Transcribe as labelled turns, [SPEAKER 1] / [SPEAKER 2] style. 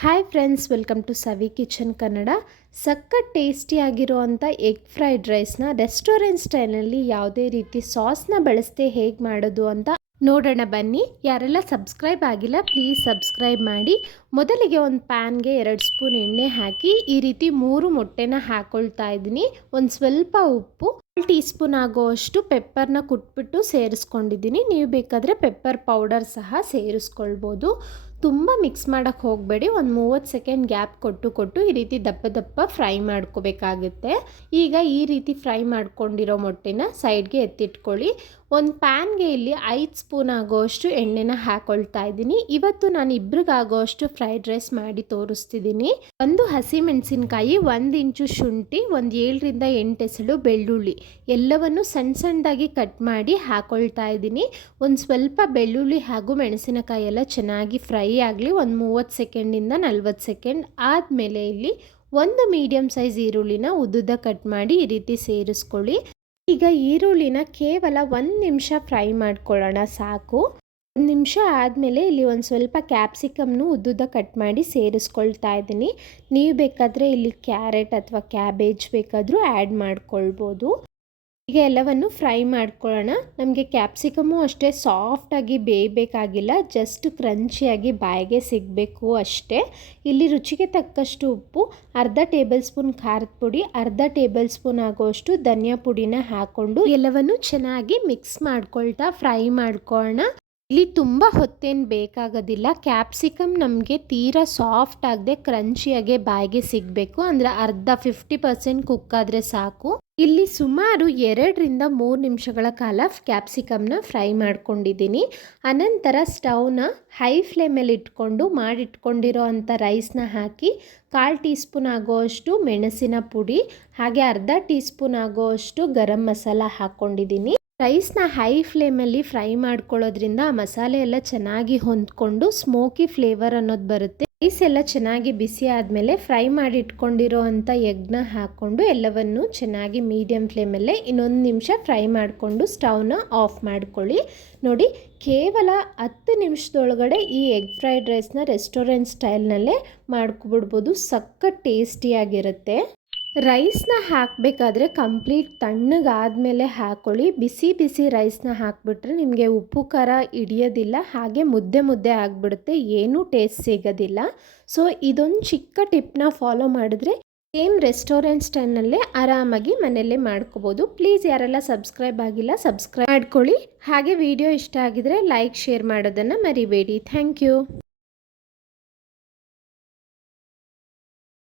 [SPEAKER 1] Hi friends welcome to Savi kitchen Kannada ಸಖತ್ ಟೇಸ್ಟಿಯಾಗಿರೋ ಅಂಥ ಎಗ್ ಫ್ರೈಡ್ ರೈಸ್ನ ರೆಸ್ಟೋರೆಂಟ್ ಸ್ಟೈಲಲ್ಲಿ ಯಾವುದೇ ರೀತಿ ಸಾಸ್ನ ಬಳಸದೆ ಹೇಗೆ ಮಾಡೋದು ಅಂತ ನೋಡೋಣ ಬನ್ನಿ. ಯಾರೆಲ್ಲ ಸಬ್ಸ್ಕ್ರೈಬ್ ಆಗಿಲ್ಲ ಪ್ಲೀಸ್ ಸಬ್ಸ್ಕ್ರೈಬ್ ಮಾಡಿ. ಮೊದಲಿಗೆ ಒಂದು ಪ್ಯಾನ್ಗೆ ಎರಡು ಸ್ಪೂನ್ ಎಣ್ಣೆ ಹಾಕಿ ಈ ರೀತಿ ಮೂರು ಮೊಟ್ಟೆನ ಹಾಕ್ಕೊಳ್ತಾ ಇದ್ದೀನಿ. ಒಂದು ಸ್ವಲ್ಪ ಉಪ್ಪು ಟೀ ಸ್ಪೂನ್ ಆಗೋಷ್ಟು ಪೆಪ್ಪರ್ನ ಕುಟ್ಬಿಟ್ಟು ಸೇರಿಸ್ಕೊಂಡಿದ್ದೀನಿ. ನೀವು ಬೇಕಾದರೆ ಪೆಪ್ಪರ್ ಪೌಡರ್ ಸಹ ಸೇರಿಸ್ಕೊಳ್ಬೋದು. ತುಂಬ ಮಿಕ್ಸ್ ಮಾಡೋಕ್ಕೆ ಹೋಗಬೇಡಿ. ಒಂದು ಮೂವತ್ತು ಸೆಕೆಂಡ್ ಗ್ಯಾಪ್ ಕೊಟ್ಟು ಕೊಟ್ಟು ಈ ರೀತಿ ದಪ್ಪ ದಪ್ಪ ಫ್ರೈ ಮಾಡ್ಕೋಬೇಕಾಗುತ್ತೆ. ಈಗ ಈ ರೀತಿ ಫ್ರೈ ಮಾಡ್ಕೊಂಡಿರೋ ಮೊಟ್ಟೆನ ಸೈಡ್ಗೆ ಎತ್ತಿಟ್ಕೊಳ್ಳಿ. ಒಂದು ಪ್ಯಾನ್ಗೆ ಇಲ್ಲಿ ಐದು ಸ್ಪೂನ್ ಆಗೋಷ್ಟು ಎಣ್ಣೆನ ಹಾಕ್ಕೊಳ್ತಾ ಇದ್ದೀನಿ. ಇವತ್ತು ನಾನು ಇಬ್ರಿಗಾಗೋಷ್ಟು ಫ್ರೈಡ್ ರೈಸ್ ಮಾಡಿ ತೋರಿಸ್ತಿದ್ದೀನಿ. ಒಂದು ಹಸಿ ಮೆಣಸಿನ್ಕಾಯಿ ಒಂದು ಇಂಚು ಶುಂಠಿ, ಒಂದು ಏಳರಿಂದ ಎಂಟು ಎಸಳು ಬೆಳ್ಳುಳ್ಳಿ. ಎಲ್ಲವನ್ನು ಸಣ್ಣ ಸಣ್ಣದಾಗಿ ಕಟ್ ಮಾಡಿ ಹಾಕ್ಕೊಳ್ತಾ ಇದ್ದೀನಿ. ಒಂದು ಸ್ವಲ್ಪ ಬೆಳ್ಳುಳ್ಳಿ ಹಾಗೂ ಮೆಣಸಿನಕಾಯಿ ಎಲ್ಲ ಚೆನ್ನಾಗಿ ಫ್ರೈ ಆಗಲಿ ಒಂದು ಮೂವತ್ತು ಸೆಕೆಂಡಿಂದ ನಲ್ವತ್ತು ಸೆಕೆಂಡ್ ಆದಮೇಲೆ ಇಲ್ಲಿ ಒಂದು ಮೀಡಿಯಮ್ ಸೈಜ್ ಈರುಳ್ಳಿನ ಉದ್ದುದ ಕಟ್ ಮಾಡಿ ಈ ರೀತಿ ಸೇರಿಸ್ಕೊಳ್ಳಿ. ಈಗ ಈರುಳ್ಳಿನ ಕೇವಲ ಒಂದು ನಿಮಿಷ ಫ್ರೈ ಮಾಡ್ಕೊಳ್ಳೋಣ, ಸಾಕು. ಒಂದು ನಿಮಿಷ ಆದಮೇಲೆ ಇಲ್ಲಿ ಒಂದು ಸ್ವಲ್ಪ ಕ್ಯಾಪ್ಸಿಕಮ್ನು ಉದ್ದುದ ಕಟ್ ಮಾಡಿ ಸೇರಿಸ್ಕೊಳ್ತಾ ಇದ್ದೀನಿ. ನೀವು ಬೇಕಾದರೆ ಇಲ್ಲಿ ಕ್ಯಾರೆಟ್ ಅಥವಾ ಕ್ಯಾಬೇಜ್ ಬೇಕಾದರೂ ಆ್ಯಡ್ ಮಾಡ್ಕೊಳ್ಬೋದು. ಈಗ ಎಲ್ಲವನ್ನು ಫ್ರೈ ಮಾಡ್ಕೊಳ್ಳೋಣ. ನಮಗೆ ಕ್ಯಾಪ್ಸಿಕಮು ಅಷ್ಟೇ ಸಾಫ್ಟಾಗಿ ಬೇಯಬೇಕಾಗಿಲ್ಲ. ಜಸ್ಟ್ ಕ್ರಂಚಿಯಾಗಿ ಬಾಯಿಗೆ ಸಿಗಬೇಕು ಅಷ್ಟೇ. ಇಲ್ಲಿ ರುಚಿಗೆ ತಕ್ಕಷ್ಟು ಉಪ್ಪು, ಅರ್ಧ ಟೇಬಲ್ ಸ್ಪೂನ್ ಖಾರದ ಪುಡಿ, ಅರ್ಧ ಟೇಬಲ್ ಸ್ಪೂನ್ ಆಗೋಷ್ಟು ಧನಿಯಾ ಪುಡಿನ ಹಾಕ್ಕೊಂಡು ಎಲ್ಲವನ್ನು ಚೆನ್ನಾಗಿ ಮಿಕ್ಸ್ ಮಾಡ್ಕೊಳ್ತಾ ಫ್ರೈ ಮಾಡ್ಕೊಳ್ಳೋಣ. ಇಲ್ಲಿ ತುಂಬ ಹೊತ್ತೇನು ಬೇಕಾಗೋದಿಲ್ಲ. ಕ್ಯಾಪ್ಸಿಕಮ್ ನಮಗೆ ತೀರಾ ಸಾಫ್ಟ್ ಆಗದೆ ಕ್ರಂಚಿಯಾಗೆ ಬಾಯಿಗೆ ಸಿಗಬೇಕು. ಅಂದರೆ ಅರ್ಧ ಫಿಫ್ಟಿ ಪರ್ಸೆಂಟ್ ಕುಕ್ ಆದರೆ ಸಾಕು. ಇಲ್ಲಿ ಸುಮಾರು ಎರಡರಿಂದ ಮೂರು ನಿಮಿಷಗಳ ಕಾಲ ಕ್ಯಾಪ್ಸಿಕಮ್ನ ಫ್ರೈ ಮಾಡ್ಕೊಂಡಿದ್ದೀನಿ. ಅನಂತರ ಸ್ಟವ್ನ ಹೈ ಫ್ಲೇಮಲ್ಲಿ ಇಟ್ಕೊಂಡು ಮಾಡಿಟ್ಕೊಂಡಿರೋ ಅಂಥ ರೈಸ್ನ ಹಾಕಿ ಕಾಲು ಟೀ ಸ್ಪೂನ್ ಆಗೋಷ್ಟು ಮೆಣಸಿನ ಪುಡಿ, ಹಾಗೆ ಅರ್ಧ ಟೀ ಸ್ಪೂನ್ ಆಗೋಷ್ಟು ಗರಂ ಮಸಾಲ ಹಾಕ್ಕೊಂಡಿದ್ದೀನಿ. ರೈಸ್ನ ಹೈ ಫ್ಲೇಮಲ್ಲಿ ಫ್ರೈ ಮಾಡ್ಕೊಳ್ಳೋದ್ರಿಂದ ಆ ಮಸಾಲೆ ಎಲ್ಲ ಚೆನ್ನಾಗಿ ಹೊಂದ್ಕೊಂಡು ಸ್ಮೋಕಿ ಫ್ಲೇವರ್ ಅನ್ನೋದು ಬರುತ್ತೆ. ರೈಸ್ ಎಲ್ಲ ಚೆನ್ನಾಗಿ ಬಿಸಿ ಆದಮೇಲೆ ಫ್ರೈ ಮಾಡಿ ಇಟ್ಕೊಂಡಿರೋ ಅಂಥ ಎಗ್ನ ಹಾಕ್ಕೊಂಡು ಎಲ್ಲವನ್ನು ಚೆನ್ನಾಗಿ ಮೀಡಿಯಮ್ ಫ್ಲೇಮಲ್ಲೇ ಇನ್ನೊಂದು ನಿಮಿಷ ಫ್ರೈ ಮಾಡಿಕೊಂಡು ಸ್ಟವ್ನ ಆಫ್ ಮಾಡ್ಕೊಳ್ಳಿ. ನೋಡಿ, ಕೇವಲ ಹತ್ತು ನಿಮಿಷದೊಳಗಡೆ ಈ ಎಗ್ ಫ್ರೈಡ್ ರೈಸ್ನ ರೆಸ್ಟೋರೆಂಟ್ ಸ್ಟೈಲ್ನಲ್ಲೇ ಮಾಡ್ಕೊಬಿಡ್ಬೋದು. ಸಖತ್ ಟೇಸ್ಟಿಯಾಗಿರುತ್ತೆ. ರೈಸ್ನ ಹಾಕಬೇಕಾದ್ರೆ ಕಂಪ್ಲೀಟ್ ತಣ್ಣಗಾದಮೇಲೆ ಹಾಕ್ಕೊಳ್ಳಿ ಬಿಸಿ ಬಿಸಿ ರೈಸ್ನ ಹಾಕಿಬಿಟ್ರೆ ನಿಮಗೆ ಉಪ್ಪು, ಖಾರ ಹಿಡಿಯೋದಿಲ್ಲ. ಹಾಗೆ ಮುದ್ದೆ ಮುದ್ದೆ ಆಗಿಬಿಡುತ್ತೆ. ಏನೂ ಟೇಸ್ಟ್ ಸಿಗೋದಿಲ್ಲ. ಸೊ, ಇದೊಂದು ಚಿಕ್ಕ ಟಿಪ್ನ ಫಾಲೋ ಮಾಡಿದ್ರೆ ಸೇಮ್ ರೆಸ್ಟೋರೆಂಟ್ ಸ್ಟೈಲ್ನಲ್ಲೇ ಆರಾಮಾಗಿ ಮನೆಯಲ್ಲೇ ಮಾಡ್ಕೋಬೋದು. ಪ್ಲೀಸ್ ಯಾರೆಲ್ಲ ಸಬ್ಸ್ಕ್ರೈಬ್ ಆಗಿಲ್ಲ, ಸಬ್ಸ್ಕ್ರೈಬ್ ಮಾಡ್ಕೊಳ್ಳಿ. ಹಾಗೆ ವಿಡಿಯೋ ಇಷ್ಟ ಆಗಿದ್ರೆ ಲೈಕ್, ಶೇರ್ ಮಾಡೋದನ್ನು ಮರಿಬೇಡಿ. Thank you.